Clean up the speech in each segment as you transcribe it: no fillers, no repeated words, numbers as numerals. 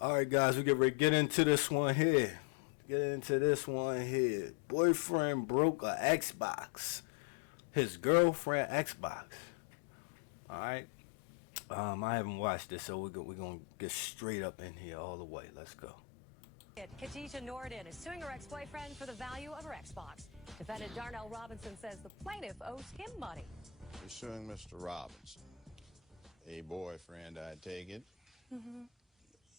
All right, guys, we get ready to get into this one here. Get into this one here. Boyfriend broke a Xbox. His girlfriend Xbox. All right. I haven't watched this, so we're gonna get straight up in here all the way. Let's go. Katisha Norden is suing her ex-boyfriend for the value of her Xbox. Defendant Darnell Robinson says the plaintiff owes him money. You're suing Mr. Robinson, a boyfriend, I take it. Mm-hmm.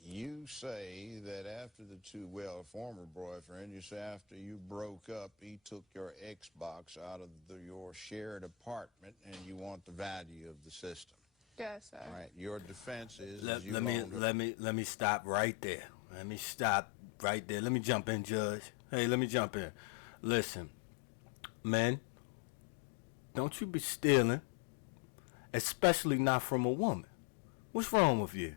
You say that after the two, well, former boyfriend, you say after you broke up, he took your Xbox out of your shared apartment and you want the value of the system. Yes, sir. All right, your defense is Let me stop right there. Let me stop right there. Let me jump in, Judge. Hey, let me jump in. Listen, men, don't you be stealing, especially not from a woman. What's wrong with you?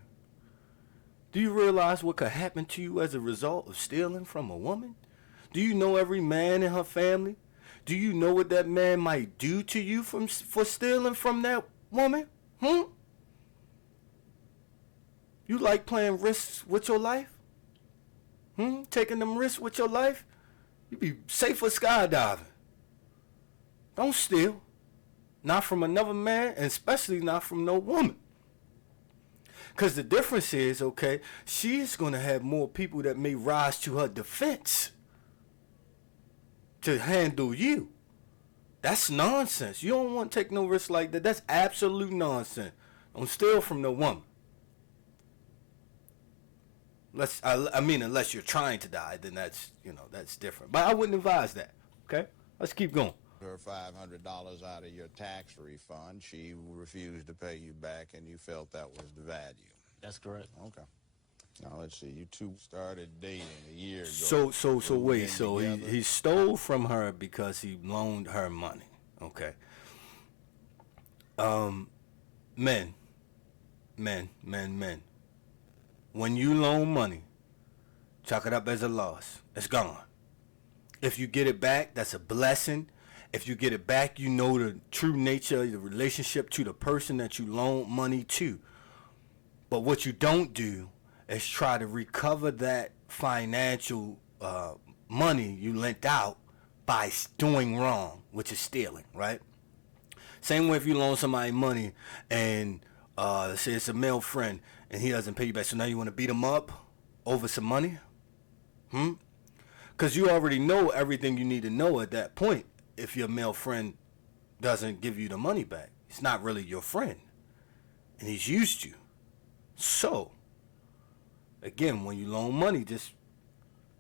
Do you realize what could happen to you as a result of stealing from a woman? Do you know every man in her family? Do you know what that man might do to you for stealing from that woman? You like playing risks with your life? Taking them risks with your life? You be safer skydiving. Don't steal. Not from another man, and especially not from no woman. Because the difference is, okay, she's going to have more people that may rise to her defense to handle you. That's nonsense. You don't want to take no risk like that. That's absolute nonsense. Don't steal from no woman. Unless you're trying to die, then that's different. But I wouldn't advise that. Okay? Let's keep going. her $500 out of your tax refund. She refused to pay you back, and you felt that was the value. That's correct. Okay. Now, let's see. You two started dating a year ago. So wait. So he stole from her because he loaned her money. Okay. Men. When you loan money, chalk it up as a loss. It's gone. If you get it back, that's a blessing. If you get it back, you know the true nature of the relationship to the person that you loaned money to. But what you don't do is try to recover that financial money you lent out by doing wrong, which is stealing, right? Same way if you loan somebody money and let's say it's a male friend and he doesn't pay you back, so now you want to beat him up over some money? Because you already know everything you need to know at that point. If your male friend doesn't give you the money back, he's not really your friend, and he's used you. So, again, when you loan money, just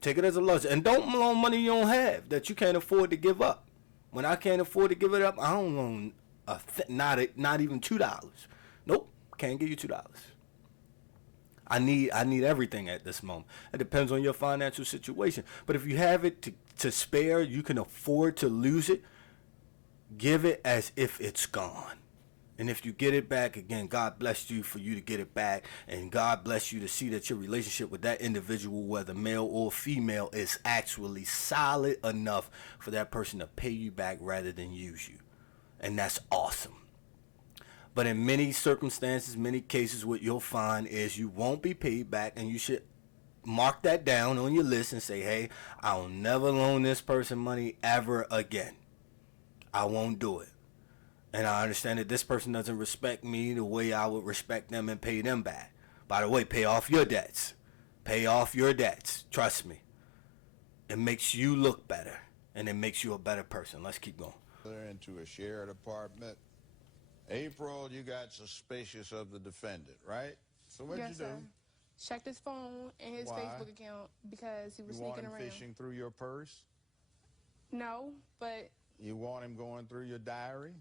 take it as a loss, and don't loan money you don't have that you can't afford to give up. When I can't afford to give it up, I don't loan not even $2. Nope, can't give you $2. I need everything at this moment. It depends on your financial situation. But if you have it to spare, you can afford to lose it, give it as if it's gone. And if you get it back, again, God bless you for you to get it back. And God bless you to see that your relationship with that individual, whether male or female, is actually solid enough for that person to pay you back rather than use you. And that's awesome. But in many circumstances, many cases, what you'll find is you won't be paid back, and you should mark that down on your list and say, hey, I'll never loan this person money ever again. I won't do it. And I understand that this person doesn't respect me the way I would respect them and pay them back. By the way, pay off your debts. Pay off your debts. Trust me. It makes you look better, and it makes you a better person. Let's keep going. They're into a shared apartment. April, you got suspicious of the defendant, right? So what'd you do? Sir. Checked his phone and his Facebook account because he was sneaking around. Fishing through your purse? No, but... You want him going through your diary?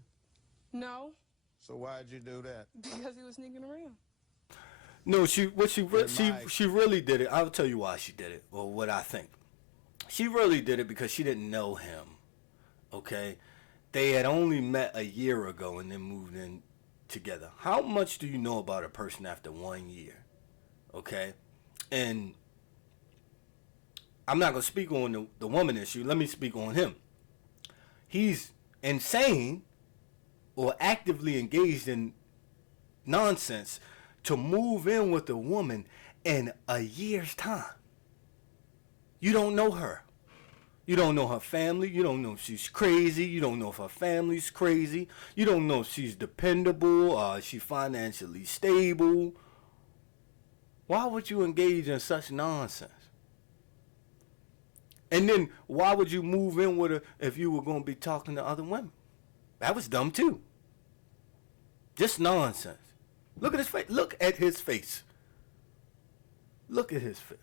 No. So why'd you do that? Because he was sneaking around. No, she really did it. I'll tell you why she did it, or what I think. She really did it because she didn't know him, okay? They had only met a year ago and then moved in together. How much do you know about a person after 1 year? Okay? And I'm not going to speak on the woman issue. Let me speak on him. He's insane or actively engaged in nonsense to move in with a woman in a year's time. You don't know her. You don't know her family. You don't know if she's crazy. You don't know if her family's crazy. You don't know if she's dependable or she's financially stable. Why would you engage in such nonsense? And then why would you move in with her if you were going to be talking to other women? That was dumb too. Just nonsense. Look at his face. Look at his face. Look at his face.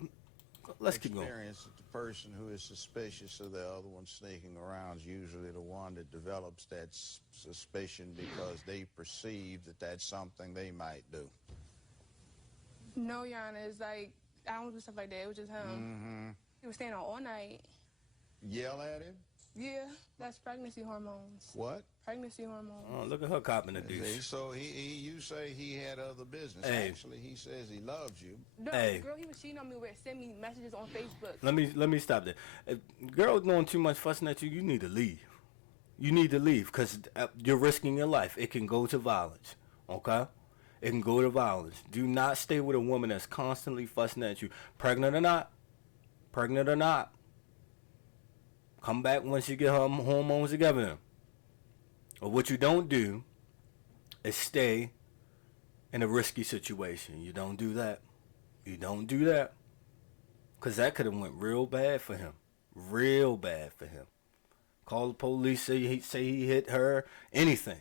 Let's keep going. Experience that the person who is suspicious of the other one sneaking around is usually the one that develops that suspicion because they perceive that that's something they might do. No, Your Honor, it's like, I don't do stuff like that. It was just him. Mm-hmm. He was staying out all night. Yell at him? Yeah, that's pregnancy hormones. What? Pregnancy hormones. Oh, look at her copping the douche. So you say he had other business. Hey. Actually, he says he loves you. No, Hey. the girl he was cheating on me with sent me messages on Facebook. Let me stop there. If girl doing too much fussing at you, you need to leave. You need to leave because you're risking your life. It can go to violence. Okay? It can go to violence. Do not stay with a woman that's constantly fussing at you. Pregnant or not. Pregnant or not. Come back once you get her hormones together. Or what you don't do is stay in a risky situation. You don't do that. You don't do that. Because that could have went real bad for him. Real bad for him. Call the police, say he hit her, anything.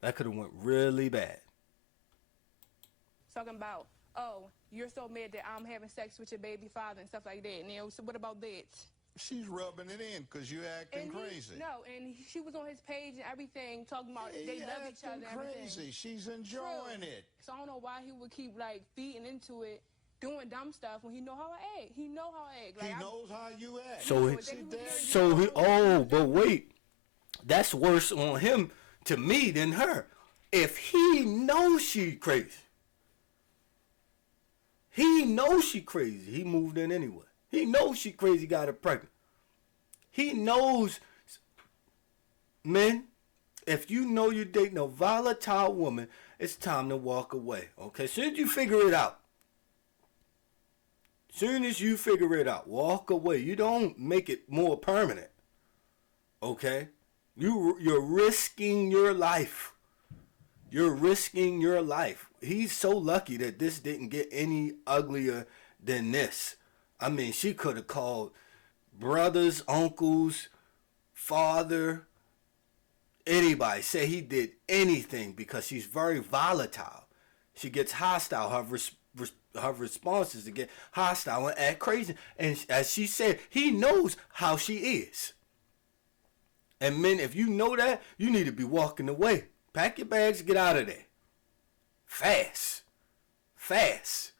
That could have went really bad. Talking about, oh, you're so mad that I'm having sex with your baby father and stuff like that. And, you know, so what about that? She's rubbing it in because you're acting crazy. She was on his page and everything, talking about they love each other and everything. Crazy. She's enjoying it. So I don't know why he would keep, like, feeding into it, doing dumb stuff when he know how I act. He know how I act. Like, He knows how you act. But wait. That's worse on him to me than her. If he knows she crazy. He knows she crazy. He moved in anyway. He knows she crazy, got her pregnant. He knows, men, if you know you're dating a volatile woman, it's time to walk away. Okay? Soon as you figure it out. Soon as you figure it out, walk away. You don't make it more permanent. Okay? You're risking your life. You're risking your life. He's so lucky that this didn't get any uglier than this. I mean, she could have called brothers, uncles, father, anybody. Say he did anything because she's very volatile. She gets hostile. Her responses to get hostile and act crazy. And as she said, he knows how she is. And men, if you know that, you need to be walking away. Pack your bags, get out of there. Fast. Fast.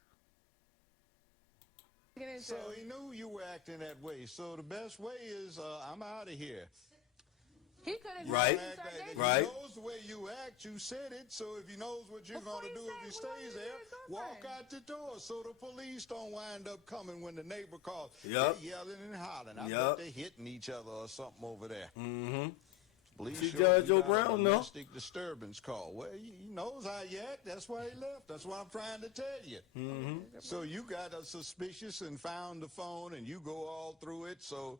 So he knew you were acting that way. So the best way is, I'm out of here. He could have Right. He knows the way you act. You said it. So if he knows what you're going to do if he stays there, walk out the door so the police don't wind up coming when the neighbor calls. Yep. They're yelling and hollering. I Yep. bet they're hitting each other or something over there. Mm-hmm. Police See show Judge you got a O'Brown, no? domestic disturbance call. Well, he knows how you act. That's why he left. That's what I'm trying to tell you. Mm-hmm. So you got a suspicious and found the phone, and you go all through it. So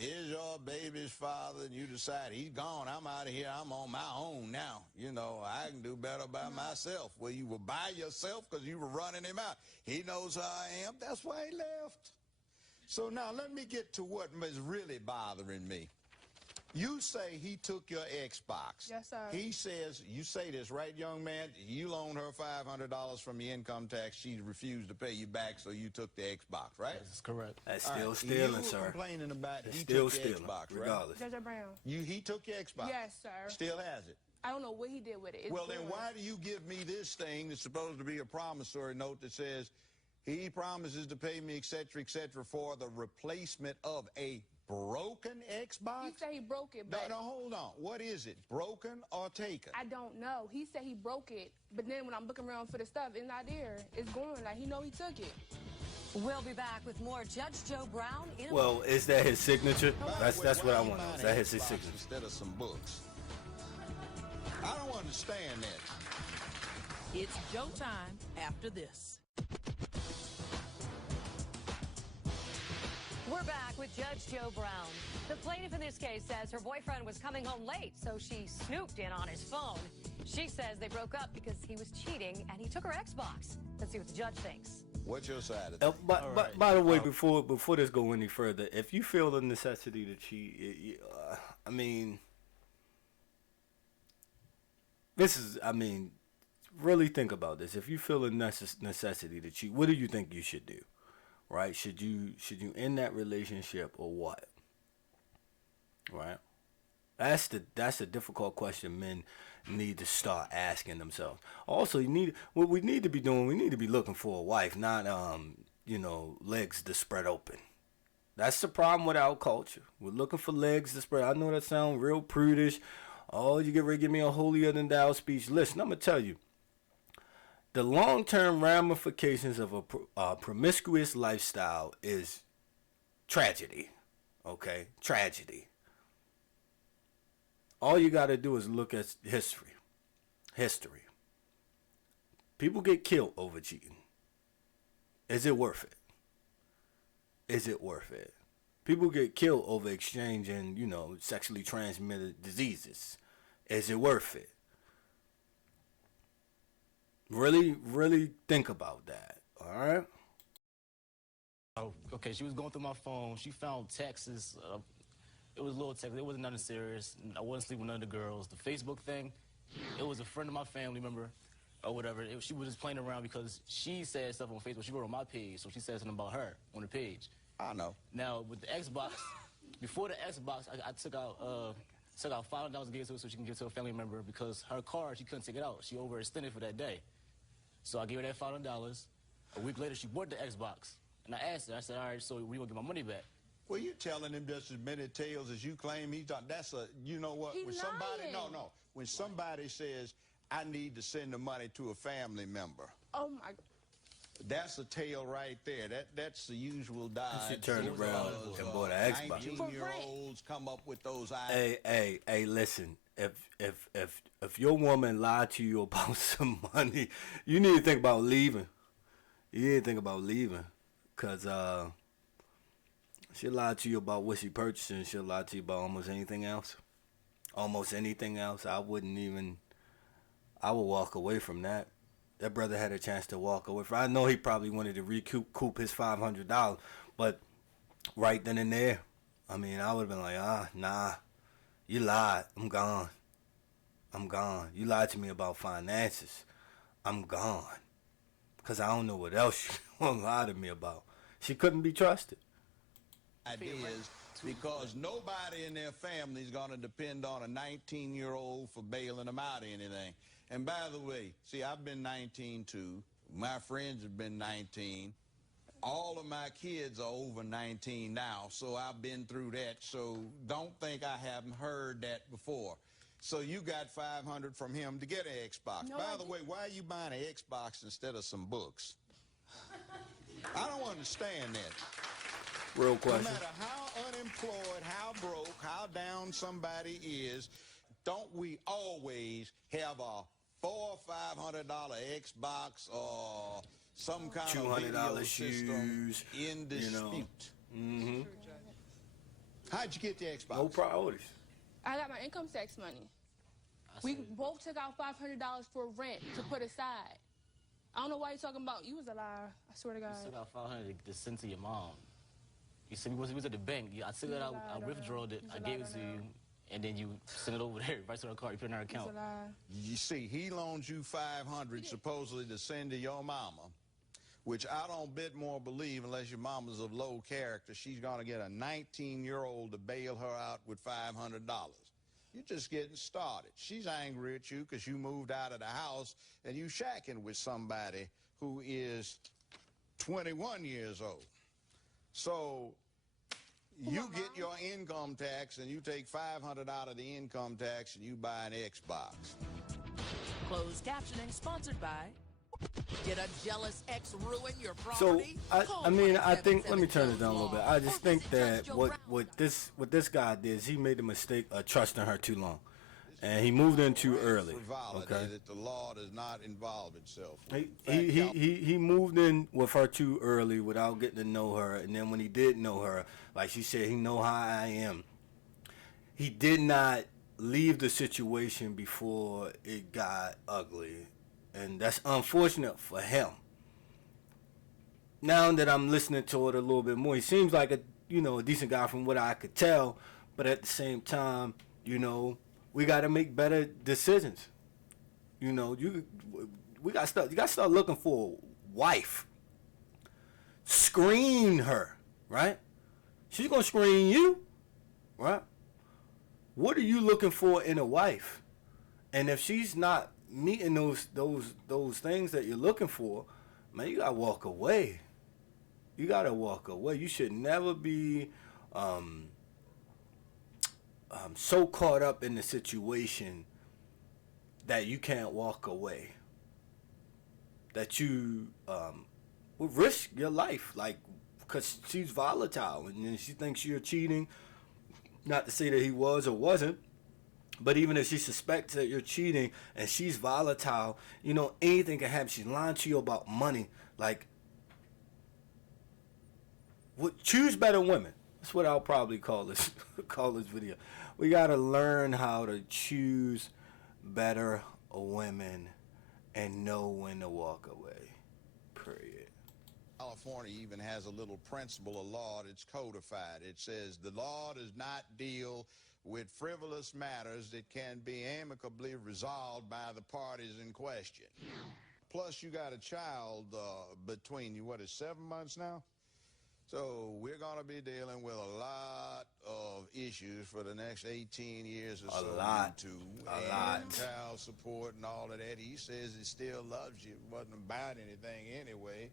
here's your baby's father, and you decide he's gone. I'm out of here. I'm on my own now. You know, I can do better by myself. Well, you were by yourself because you were running him out. He knows how I am. That's why he left. So now let me get to what is really bothering me. You say he took your Xbox. Yes, sir. He says, you say this, right, young man? You loaned her $500 from your income tax. She refused to pay you back, so you took the Xbox, right? That's correct. That's All still right, stealing, you sir. were complaining about It's he still took your stealing, Xbox, regardless. Judge Brown. He took your Xbox? Yes, sir. Still has it? I don't know what he did with it. It's Well, then good. why do you give me this thing that's supposed to be a promissory note that says he promises to pay me, et cetera, for the replacement of a broken Xbox? He said he broke it, No, but no, hold on. What is it, broken or taken? I don't know. He said he broke it, but then when I'm looking around for the stuff, it's not there. It's gone. Like, he know he took it. We'll be back with more Judge Joe Brown in a Well, is that his signature? By the That's way, what I why want to know. you Is buying that his Xbox signature? instead of some books? I don't understand that. It's Joe time after this. We're back with Judge Joe Brown. The plaintiff in this case says her boyfriend was coming home late, so she snooped in on his phone. She says they broke up because he was cheating and he took her Xbox. Let's see what the judge thinks. What's your side of that? By the way, before this go any further, if you feel the necessity to cheat, I mean, really think about this. If you feel a necessity to cheat, what do you think you should do? Right? Should you end that relationship or what? Right? That's a difficult question men need to start asking themselves. Also, what we need to be doing, we need to be looking for a wife, not legs to spread open. That's the problem with our culture. We're looking for legs to spread. I know that sounds real prudish. Oh, you get ready to give me a holier than thou speech. Listen, I'm gonna tell you. The long-term ramifications of a promiscuous lifestyle is tragedy. Okay? Tragedy. All you got to do is look at history. People get killed over cheating. Is it worth it? Is it worth it? People get killed over exchanging, sexually transmitted diseases. Is it worth it? Really, really think about that. All right? Oh, okay, she was going through my phone. She found texts. It was a little text. It wasn't nothing serious. I wasn't sleeping with none of the girls. The Facebook thing, it was a friend of my family member or whatever. She was just playing around because she said stuff on Facebook. She wrote on my page, so she said something about her on the page. I know. Now, with the Xbox, before the Xbox, I took out $500 to give it to her so she can give it to a family member because her card, she couldn't take it out. She overextended for that day. So I gave her that $500. A week later, she bought the Xbox. And I asked her, I said, all right, so we gonna get my money back? Well, you telling him just as many tales as you claim he's done. That's you know what? He's When somebody, lying. no. When somebody says, I need to send the money to a family member, Oh my. that's a tale right there. That's the usual dodge. She turned around and bought an Xbox. 19-year-olds come up with those ideas. Hey, listen. If your woman lied to you about some money, you need to think about leaving. You need to think about leaving. Because she'll lie to you about what she purchased, and she'll lie to you about almost anything else. Almost anything else. I would walk away from that. That brother had a chance to walk away from. I know he probably wanted to recoup his $500, but right then and there, I would have been like, nah, you lied. I'm gone. You lied to me about finances. I'm gone. Because I don't know what else you want to lie to me about. She couldn't be trusted. Ideas because nobody in their family is going to depend on a 19-year-old for bailing them out of anything. And by the way, see, I've been 19 too. My friends have been 19. All of my kids are over 19 now, so I've been through that. So don't think I haven't heard that before. So you got $500 from him to get an Xbox. No, By the way, why are you buying an Xbox instead of some books? I don't understand that. Real question. No matter how unemployed, how broke, how down somebody is, don't we always have a $400 or $500 Xbox or some kind of video $200 system shoes, in dispute? Mm-hmm. How'd you get the Xbox? No priorities. I got my income tax money. We both took out $500 for rent to put aside. I don't know why you're talking about. You was a liar. I swear to God. You took out $500 to send to your mom. You said we was at the bank. I took it out. I withdrawed it. I gave it to you, and then you sent it over there, right to her card. You put it in her account. It's a lie. You see, he loaned you $500 supposedly to send to your mama, which I don't bit more believe unless your mama's of low character. She's going to get a 19-year-old to bail her out with $500. You're just getting started. She's angry at you because you moved out of the house and you shacking with somebody who is 21 years old. So you get your income tax and you take $500 out of the income tax and you buy an Xbox. Closed captioning sponsored by. Did a jealous ex ruin your So property? I think, let me turn it down a little bit. I just think that what this guy did is he made the mistake of trusting her too long. And he moved in too early. Frivolity Okay. that the law does not involve itself with. He, In fact, he moved in with her too early without getting to know her, and then when he did know her, like she said, he know how I am. He did not leave the situation before it got ugly, and that's unfortunate for him. Now that I'm listening to it a little bit more, he seems like a decent guy from what I could tell, but at the same time, we got to make better decisions. We got to start looking for a wife. Screen her, right? She's gonna screen you, right? What are you looking for in a wife? And if she's not meeting those things that you're looking for, man, you gotta walk away. You gotta walk away. You should never be so caught up in the situation that you can't walk away. That you will risk your life, like, because she's volatile, and then she thinks you're cheating. Not to say that he was or wasn't, but even if she suspects that you're cheating and she's volatile, anything can happen. She's lying to you about money. Like, choose better women. That's what I'll probably call this video. We gotta learn how to choose better women and know when to walk away. Period. California even has a little principle of law that's codified. It says the law does not deal with frivolous matters that can be amicably resolved by the parties in question. Plus, you got a child between you, 7 months now? So we're going to be dealing with a lot of issues for the next 18 years or so. A lot. Child support and all of that. He says he still loves you. It wasn't about anything anyway.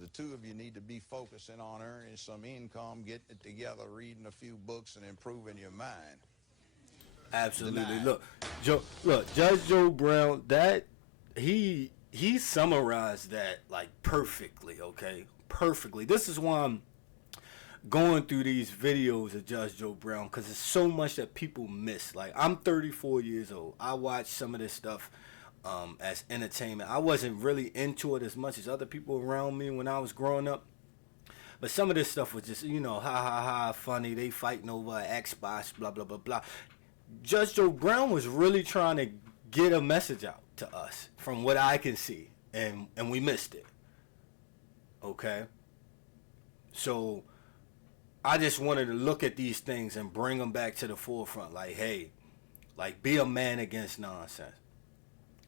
The two of you need to be focusing on earning some income, getting it together, reading a few books, and improving your mind. Absolutely. Denied. Look, Judge Joe Brown, that he summarized that like perfectly, okay? Perfectly. This is why I'm going through these videos of Judge Joe Brown, because there's so much that people miss. Like, I'm 34 years old. I watch some of this stuff as entertainment. I wasn't really into it as much as other people around me when I was growing up. But some of this stuff was just, ha ha ha, funny. They fighting over Xbox, blah, blah, blah, blah. Judge Joe Brown was really trying to get a message out to us from what I can see. And we missed it. Okay? So I just wanted to look at these things and bring them back to the forefront. Like, hey, like, be a man against nonsense.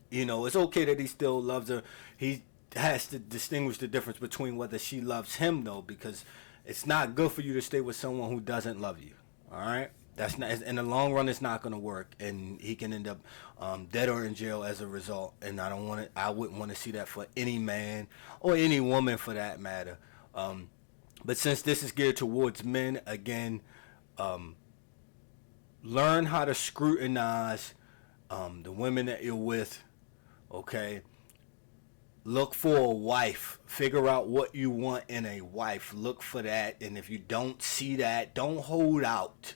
It's okay that he still loves her. He has to distinguish the difference between whether she loves him, though, because it's not good for you to stay with someone who doesn't love you. All right? That's not, in the long run, it's not going to work, and he can end up dead or in jail as a result. And I wouldn't want to see that for any man or any woman for that matter. But since this is geared towards men, again, learn how to scrutinize the women that you're with. Okay? Look for a wife. Figure out what you want in a wife. Look for that. And if you don't see that, don't hold out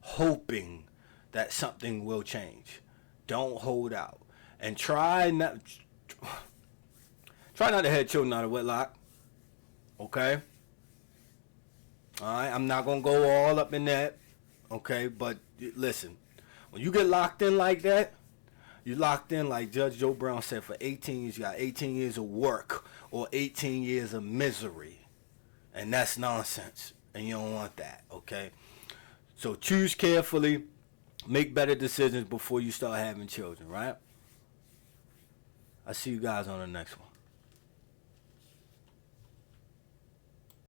hoping that something will change. Don't hold out. And try not to have children out of wedlock. Okay? Alright? I'm not going to go all up in that. Okay? But listen. When you get locked in like that, you locked in, like Judge Joe Brown said, for 18 years. You got 18 years of work or 18 years of misery. And that's nonsense. And you don't want that, okay? So choose carefully. Make better decisions before you start having children, right? I'll see you guys on the next one.